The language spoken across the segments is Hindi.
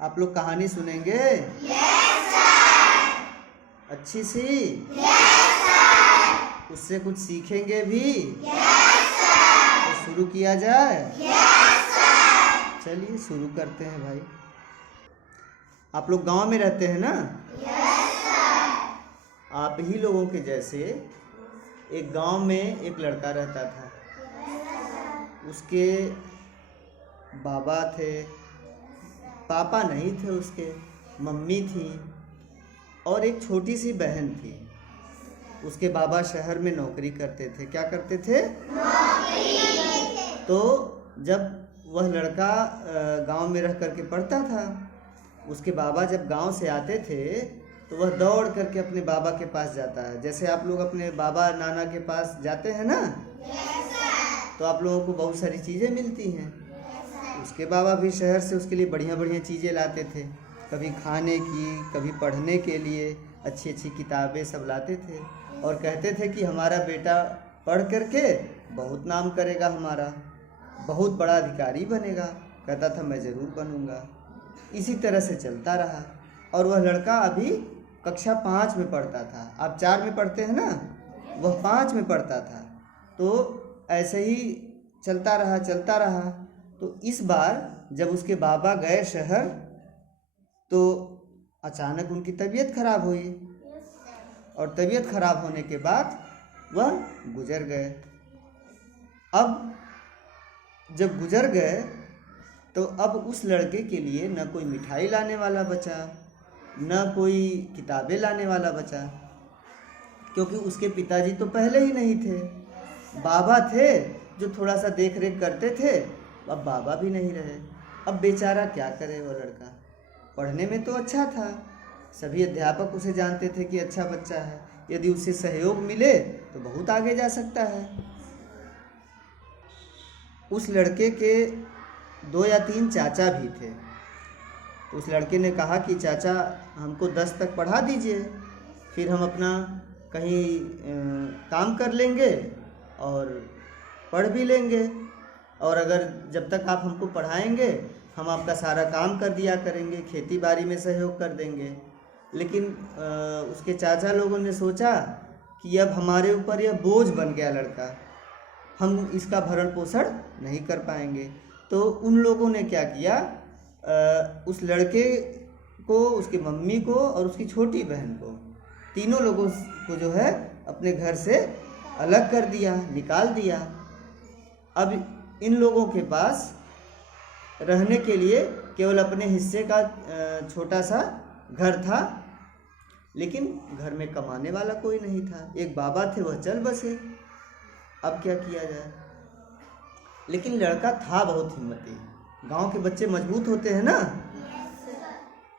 आप लोग कहानी सुनेंगे? अच्छी सी? उससे कुछ सीखेंगे भी? तो शुरू किया जाए? चलिए शुरू करते हैं भाई। आप लोग गांव में रहते हैं ना? आप ही लोगों के जैसे एक गांव में एक लड़का रहता था। उसके बाबा थे, पापा नहीं थे, उसके मम्मी थी और एक छोटी सी बहन थी। उसके बाबा शहर में नौकरी करते थे। क्या करते थे? तो जब वह लड़का गांव में रह करके पढ़ता था, उसके बाबा जब गांव से आते थे तो वह दौड़ करके अपने बाबा के पास जाता है। जैसे आप लोग अपने बाबा नाना के पास जाते हैं ना, तो आप लोगों को बहुत सारी चीज़ें मिलती हैं। उसके बाबा भी शहर से उसके लिए बढ़िया बढ़िया चीज़ें लाते थे, कभी खाने की, कभी पढ़ने के लिए अच्छी अच्छी किताबें सब लाते थे और कहते थे कि हमारा बेटा पढ़ करके बहुत नाम करेगा, हमारा बहुत बड़ा अधिकारी बनेगा। कहता था मैं ज़रूर बनूंगा। इसी तरह से चलता रहा और वह लड़का अभी कक्षा 5 में पढ़ता था। आप 4 में पढ़ते हैं ना, वह 5 में पढ़ता था। तो ऐसे ही चलता रहा। तो इस बार जब उसके बाबा गए शहर तो अचानक उनकी तबीयत खराब हुई और तबीयत खराब होने के बाद वह गुजर गए। अब जब गुजर गए तो अब उस लड़के के लिए न कोई मिठाई लाने वाला बचा, न कोई किताबें लाने वाला बचा, क्योंकि उसके पिताजी तो पहले ही नहीं थे। बाबा थे जो थोड़ा सा देख रेख करते थे, अब बाबा भी नहीं रहे। अब बेचारा क्या करे? वो लड़का पढ़ने में तो अच्छा था, सभी अध्यापक उसे जानते थे कि अच्छा बच्चा है, यदि उसे सहयोग मिले तो बहुत आगे जा सकता है। उस लड़के के 2 या 3 चाचा भी थे। तो उस लड़के ने कहा कि चाचा हमको 10 तक पढ़ा दीजिए, फिर हम अपना कहीं काम कर लेंगे और पढ़ भी लेंगे, और अगर जब तक आप हमको पढ़ाएंगे हम आपका सारा काम कर दिया करेंगे, खेती बाड़ी में सहयोग कर देंगे। लेकिन उसके चाचा लोगों ने सोचा कि अब हमारे ऊपर यह बोझ बन गया लड़का, हम इसका भरण पोषण नहीं कर पाएंगे। तो उन लोगों ने क्या किया, उस लड़के को, उसकी मम्मी को और उसकी छोटी बहन को, तीनों लोगों को जो है अपने घर से अलग कर दिया, निकाल दिया। अब इन लोगों के पास रहने के लिए केवल अपने हिस्से का छोटा सा घर था, लेकिन घर में कमाने वाला कोई नहीं था। एक बाबा थे, वह चल बसे। अब क्या किया जाए? लेकिन लड़का था बहुत हिम्मती। गांव के बच्चे मजबूत होते हैं ना,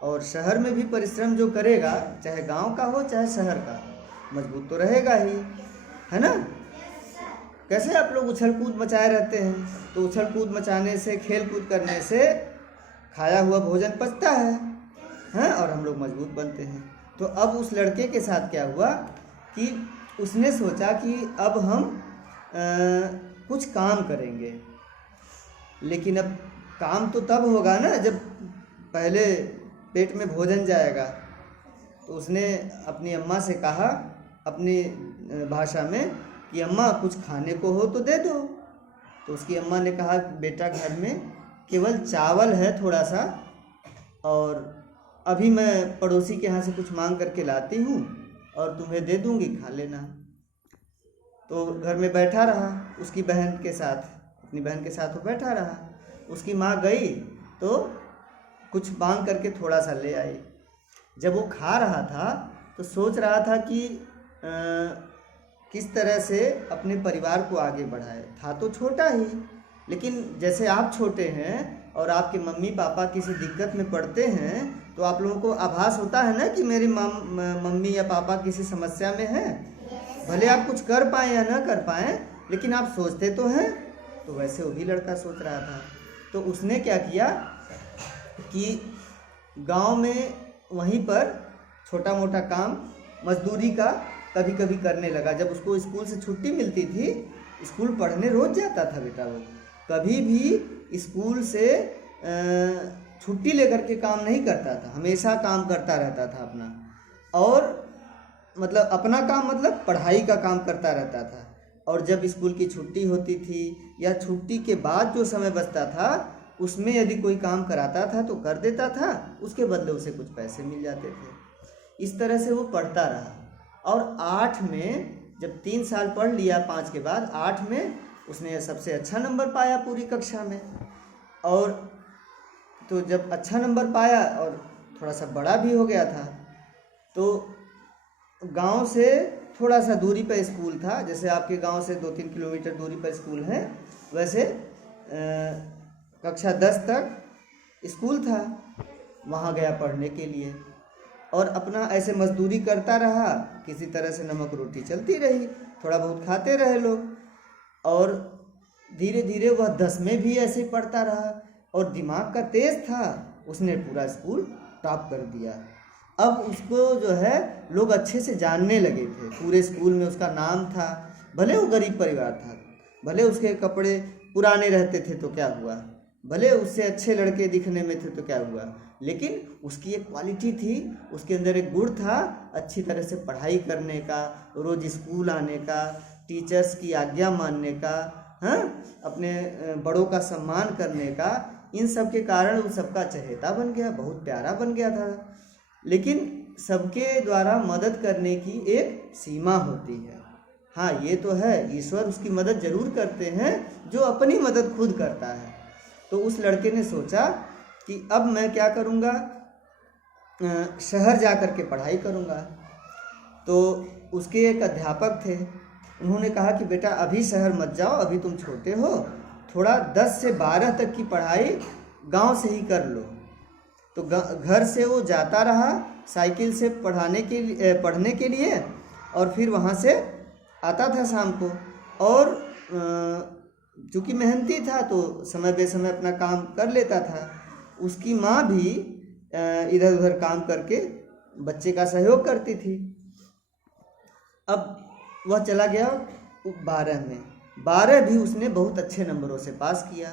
और शहर में भी परिश्रम जो करेगा, चाहे गांव का हो चाहे शहर का, मजबूत तो रहेगा ही, है ना? कैसे आप लोग उछल कूद मचाए रहते हैं, तो उछल कूद मचाने से, खेल कूद करने से खाया हुआ भोजन पचता है, और हम लोग मजबूत बनते हैं। तो अब उस लड़के के साथ क्या हुआ कि उसने सोचा कि अब हम कुछ काम करेंगे। लेकिन अब काम तो तब होगा ना जब पहले पेट में भोजन जाएगा। तो उसने अपनी अम्मा से कहा अपनी भाषा में कि अम्मा कुछ खाने को हो तो दे दो। तो उसकी अम्मा ने कहा बेटा घर में केवल चावल है थोड़ा सा, और अभी मैं पड़ोसी के यहाँ से कुछ मांग करके लाती हूँ और तुम्हें दे दूँगी, खा लेना। तो घर में बैठा रहा उसकी बहन के साथ, अपनी बहन के साथ वो बैठा रहा। उसकी माँ गई तो कुछ मांग करके थोड़ा सा ले आई। जब वो खा रहा था तो सोच रहा था कि किस तरह से अपने परिवार को आगे बढ़ाए। था तो छोटा ही, लेकिन जैसे आप छोटे हैं और आपके मम्मी पापा किसी दिक्कत में पड़ते हैं तो आप लोगों को आभास होता है ना कि मेरी मम्मी या पापा किसी समस्या में हैं। भले आप कुछ कर पाएँ या ना कर पाएँ, लेकिन आप सोचते तो हैं। तो वैसे वो भी लड़का सोच रहा था। तो उसने क्या किया कि गांव में वहीं पर छोटा मोटा काम मजदूरी का कभी कभी करने लगा। जब उसको स्कूल से छुट्टी मिलती थी, स्कूल पढ़ने रोज जाता था बेटा वो, कभी भी स्कूल से छुट्टी लेकर के काम नहीं करता था, हमेशा काम करता रहता था अपना। और मतलब अपना काम मतलब पढ़ाई का काम करता रहता था। और जब स्कूल की छुट्टी होती थी या छुट्टी के बाद जो समय बचता था उसमें यदि कोई काम कराता था तो कर देता था, उसके बदले उसे कुछ पैसे मिल जाते थे। इस तरह से वो पढ़ता रहा। और 8 में जब 3 साल पढ़ लिया, 5 के बाद 8 में उसने सबसे अच्छा नंबर पाया पूरी कक्षा में। और तो जब अच्छा नंबर पाया और थोड़ा सा बड़ा भी हो गया था, तो गांव से थोड़ा सा दूरी पर स्कूल था। जैसे आपके गांव से 2-3 किलोमीटर दूरी पर स्कूल है, वैसे कक्षा 10 तक स्कूल था, वहाँ गया पढ़ने के लिए। और अपना ऐसे मजदूरी करता रहा, किसी तरह से नमक रोटी चलती रही, थोड़ा बहुत खाते रहे लोग। और धीरे धीरे वह 10 में भी ऐसे ही पढ़ता रहा और दिमाग का तेज था, उसने पूरा स्कूल टॉप कर दिया। अब उसको जो है लोग अच्छे से जानने लगे थे, पूरे स्कूल में उसका नाम था। भले वो गरीब परिवार था, भले उसके कपड़े पुराने रहते थे तो क्या हुआ, भले उससे अच्छे लड़के दिखने में थे तो क्या हुआ, लेकिन उसकी एक क्वालिटी थी, उसके अंदर एक गुण था अच्छी तरह से पढ़ाई करने का, रोज स्कूल आने का, टीचर्स की आज्ञा मानने का, हाँ, अपने बड़ों का सम्मान करने का। इन सब के कारण वो सबका चहेता बन गया, बहुत प्यारा बन गया था। लेकिन सबके द्वारा मदद करने की एक सीमा होती है। हाँ, ये तो है, ईश्वर उसकी मदद जरूर करते हैं जो अपनी मदद खुद करता है। तो उस लड़के ने सोचा कि अब मैं क्या करूँगा, शहर जा कर के पढ़ाई करूँगा। तो उसके एक अध्यापक थे, उन्होंने कहा कि बेटा अभी शहर मत जाओ, अभी तुम छोटे हो, थोड़ा 10 से 12 तक की पढ़ाई गांव से ही कर लो। तो घर से वो जाता रहा साइकिल से पढ़ने के लिए, और फिर वहाँ से आता था शाम को। और चूँकि मेहनती था तो समय बेसमय अपना काम कर लेता था। उसकी माँ भी इधर उधर काम करके बच्चे का सहयोग करती थी। अब वह चला गया 12 में, 12 भी उसने बहुत अच्छे नंबरों से पास किया।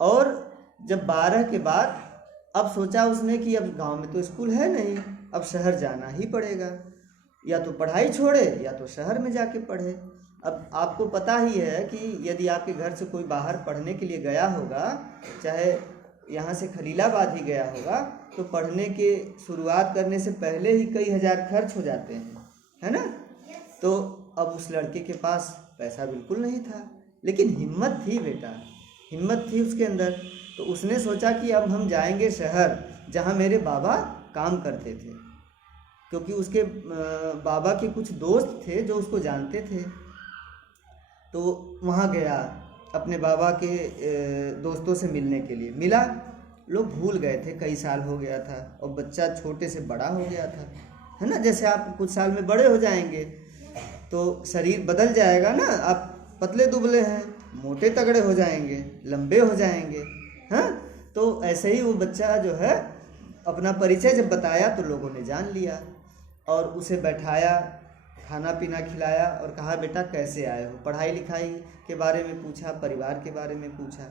और जब 12 के बाद अब सोचा उसने कि अब गांव में तो स्कूल है नहीं, अब शहर जाना ही पड़ेगा, या तो पढ़ाई छोड़े या तो शहर में जाके पढ़े। अब आपको पता ही है कि यदि आपके घर से कोई बाहर पढ़ने के लिए गया होगा, चाहे यहाँ से खलीलाबाद ही गया होगा, तो पढ़ने के शुरुआत करने से पहले ही कई हजार खर्च हो जाते हैं, है ना। तो अब उस लड़के के पास पैसा बिल्कुल नहीं था, लेकिन हिम्मत थी बेटा, हिम्मत थी उसके अंदर। तो उसने सोचा कि अब हम जाएंगे शहर जहाँ मेरे बाबा काम करते थे, क्योंकि उसके बाबा के कुछ दोस्त थे जो उसको जानते थे। तो वहाँ गया अपने बाबा के दोस्तों से मिलने के लिए, मिला, लोग भूल गए थे, कई साल हो गया था और बच्चा छोटे से बड़ा हो गया था, है ना। जैसे आप कुछ साल में बड़े हो जाएंगे तो शरीर बदल जाएगा ना, आप पतले दुबले हैं, मोटे तगड़े हो जाएंगे, लंबे हो जाएंगे, हाँ। तो ऐसे ही वो बच्चा जो है अपना परिचय जब बताया तो लोगों ने जान लिया और उसे बैठाया, खाना पीना खिलाया और कहा बेटा कैसे आए हो, पढ़ाई लिखाई के बारे में पूछा, परिवार के बारे में पूछा।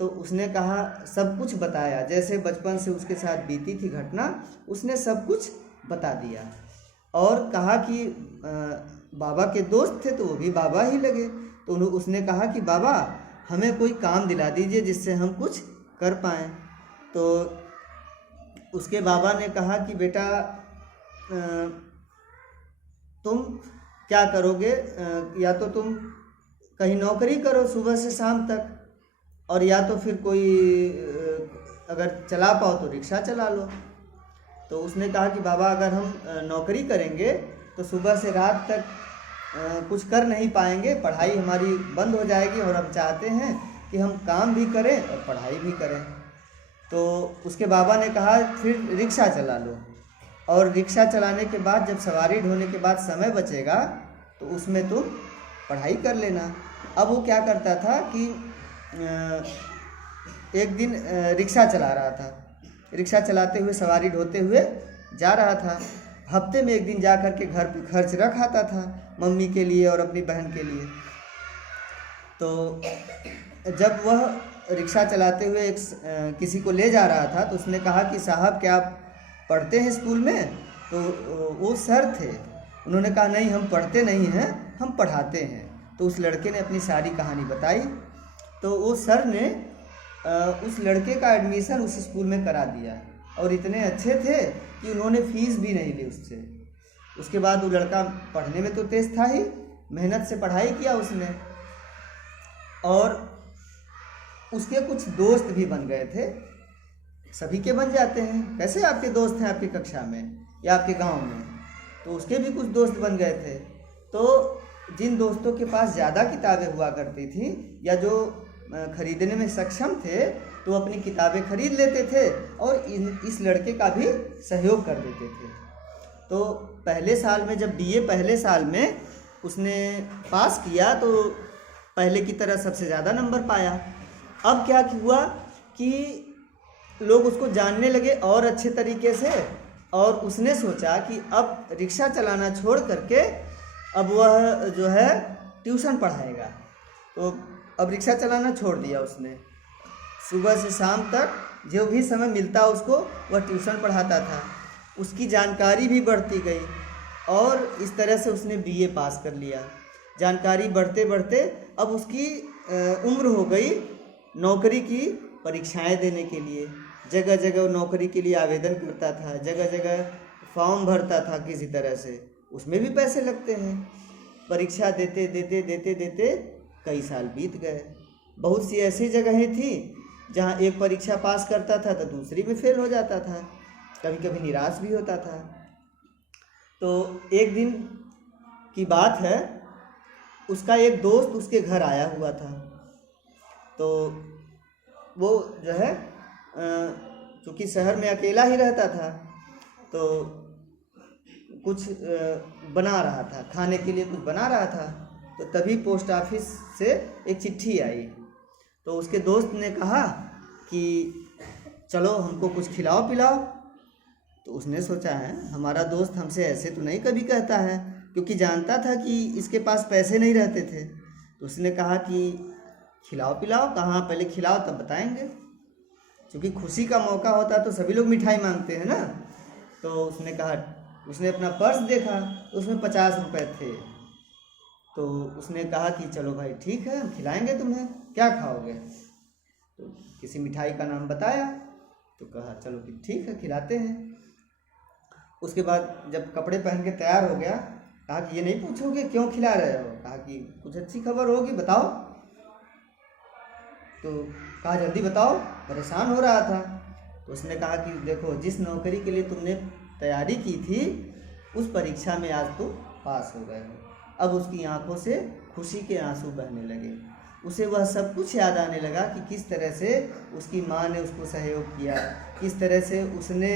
तो उसने कहा, सब कुछ बताया, जैसे बचपन से उसके साथ बीती थी घटना, उसने सब कुछ बता दिया। और कहा कि बाबा के दोस्त थे तो वो भी बाबा ही लगे। तो उसने कहा कि बाबा हमें कोई काम दिला दीजिए जिससे हम कुछ कर पाएँ। तो उसके बाबा ने कहा कि बेटा तुम क्या करोगे, या तो तुम कहीं नौकरी करो सुबह से शाम तक, और या तो फिर कोई अगर चला पाओ तो रिक्शा चला लो। तो उसने कहा कि बाबा अगर हम नौकरी करेंगे तो सुबह से रात तक कुछ कर नहीं पाएंगे, पढ़ाई हमारी बंद हो जाएगी, और हम चाहते हैं कि हम काम भी करें और पढ़ाई भी करें। तो उसके बाबा ने कहा फिर रिक्शा चला लो, और रिक्शा चलाने के बाद जब सवारी ढोने के बाद समय बचेगा तो उसमें तुम पढ़ाई कर लेना। अब वो क्या करता था कि एक दिन रिक्शा चला रहा था, रिक्शा चलाते हुए सवारी ढोते हुए जा रहा था। हफ्ते में एक दिन जा कर के घर पे खर्च रख आता था मम्मी के लिए और अपनी बहन के लिए। तो जब वह रिक्शा चलाते हुए किसी को ले जा रहा था, तो उसने कहा कि साहब क्या आप पढ़ते हैं स्कूल में? तो वो सर थे, उन्होंने कहा नहीं हम पढ़ते नहीं हैं, हम पढ़ाते हैं। तो उस लड़के ने अपनी सारी कहानी बताई। तो वो सर ने उस लड़के का एडमिशन उस स्कूल में करा दिया और इतने अच्छे थे कि उन्होंने फीस भी नहीं ली उससे। उसके बाद वो लड़का पढ़ने में तो तेज था ही, मेहनत से पढ़ाई किया उसने, और उसके कुछ दोस्त भी बन गए थे। सभी के बन जाते हैं, कैसे आपके दोस्त हैं आपकी कक्षा में या आपके गांव में, तो उसके भी कुछ दोस्त बन गए थे। तो जिन दोस्तों के पास ज़्यादा किताबें हुआ करती थी या जो खरीदने में सक्षम थे, तो अपनी किताबें खरीद लेते थे और इस लड़के का भी सहयोग कर देते थे। तो पहले साल में जब बीए पहले साल में उसने पास किया तो पहले की तरह सबसे ज़्यादा नंबर पाया। अब क्या हुआ कि लोग उसको जानने लगे और अच्छे तरीके से, और उसने सोचा कि अब रिक्शा चलाना छोड़ करके अब वह जो है ट्यूशन पढ़ाएगा। तो अब रिक्शा चलाना छोड़ दिया उसने। सुबह से शाम तक जो भी समय मिलता उसको वह ट्यूशन पढ़ाता था। उसकी जानकारी भी बढ़ती गई और इस तरह से उसने बीए पास कर लिया। जानकारी बढ़ते बढ़ते अब उसकी उम्र हो गई नौकरी की परीक्षाएं देने के लिए। जगह जगह नौकरी के लिए आवेदन करता था, जगह जगह फॉर्म भरता था किसी तरह से, उसमें भी पैसे लगते हैं। परीक्षा देते देते देते देते कई साल बीत गए। बहुत सी ऐसी जगहें थी जहाँ एक परीक्षा पास करता था तो दूसरी में फेल हो जाता था, कभी कभी निराश भी होता था। तो एक दिन की बात है, उसका एक दोस्त उसके घर आया हुआ था। तो वो जो है चूँकि शहर में अकेला ही रहता था, तो कुछ बना रहा था, खाने के लिए कुछ बना रहा था। तो तभी पोस्ट ऑफिस से एक चिट्ठी आई। तो उसके दोस्त ने कहा कि चलो हमको कुछ खिलाओ पिलाओ। तो उसने सोचा है हमारा दोस्त हमसे ऐसे तो नहीं कभी कहता है, क्योंकि जानता था कि इसके पास पैसे नहीं रहते थे। तो उसने कहा कि खिलाओ पिलाओ, कहाँ पहले खिलाओ तब बताएंगे, क्योंकि खुशी का मौका होता तो सभी लोग मिठाई मांगते हैं ना। तो उसने कहा, उसने अपना पर्स देखा, उसमें 50 रुपये थे। तो उसने कहा कि चलो भाई ठीक है हम खिलाएंगे तुम्हें, क्या खाओगे? तो किसी मिठाई का नाम बताया। तो कहा चलो ठीक है खिलाते हैं। उसके बाद जब कपड़े पहन के तैयार हो गया, कहा कि ये नहीं पूछोगे क्यों खिला रहे हो? कहा कि कुछ अच्छी खबर होगी बताओ। तो कहा जल्दी बताओ, परेशान हो रहा था। तो उसने कहा कि देखो जिस नौकरी के लिए तुमने तैयारी की थी उस परीक्षा में आज तुम पास हो गए हो। अब उसकी आंखों से खुशी के आंसू बहने लगे। उसे वह सब कुछ याद आने लगा कि किस तरह से उसकी माँ ने उसको सहयोग किया, किस तरह से उसने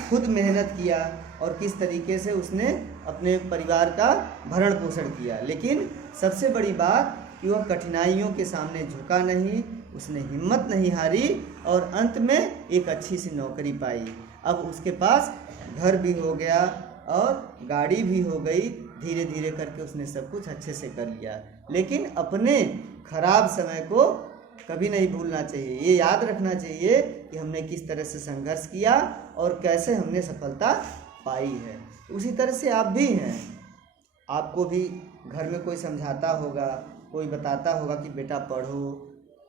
खुद मेहनत किया और किस तरीके से उसने अपने परिवार का भरण पोषण किया। लेकिन सबसे बड़ी बात कि वह कठिनाइयों के सामने झुका नहीं, उसने हिम्मत नहीं हारी और अंत में एक अच्छी सी नौकरी पाई। अब उसके पास घर भी हो गया और गाड़ी भी हो गई। धीरे धीरे करके उसने सब कुछ अच्छे से कर लिया। लेकिन अपने खराब समय को कभी नहीं भूलना चाहिए। ये याद रखना चाहिए कि हमने किस तरह से संघर्ष किया और कैसे हमने सफलता पाई है। उसी तरह से आप भी हैं। आपको भी घर में कोई समझाता होगा, कोई बताता होगा कि बेटा पढ़ो,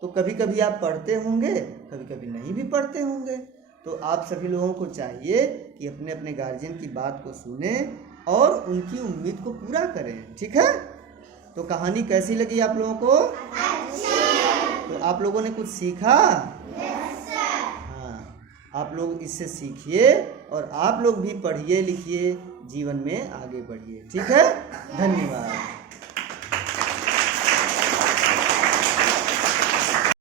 तो कभी कभी आप पढ़ते होंगे, कभी कभी नहीं भी पढ़ते होंगे। तो आप सभी लोगों को चाहिए कि अपने अपने गार्जियन की बात को सुने और उनकी उम्मीद को पूरा करें। ठीक है? तो कहानी कैसी लगी आप लोगों को? तो आप लोगों ने कुछ सीखा? हाँ, आप लोग इससे सीखिए और आप लोग भी पढ़िए लिखिए, जीवन में आगे बढ़िए। ठीक है? धन्यवाद।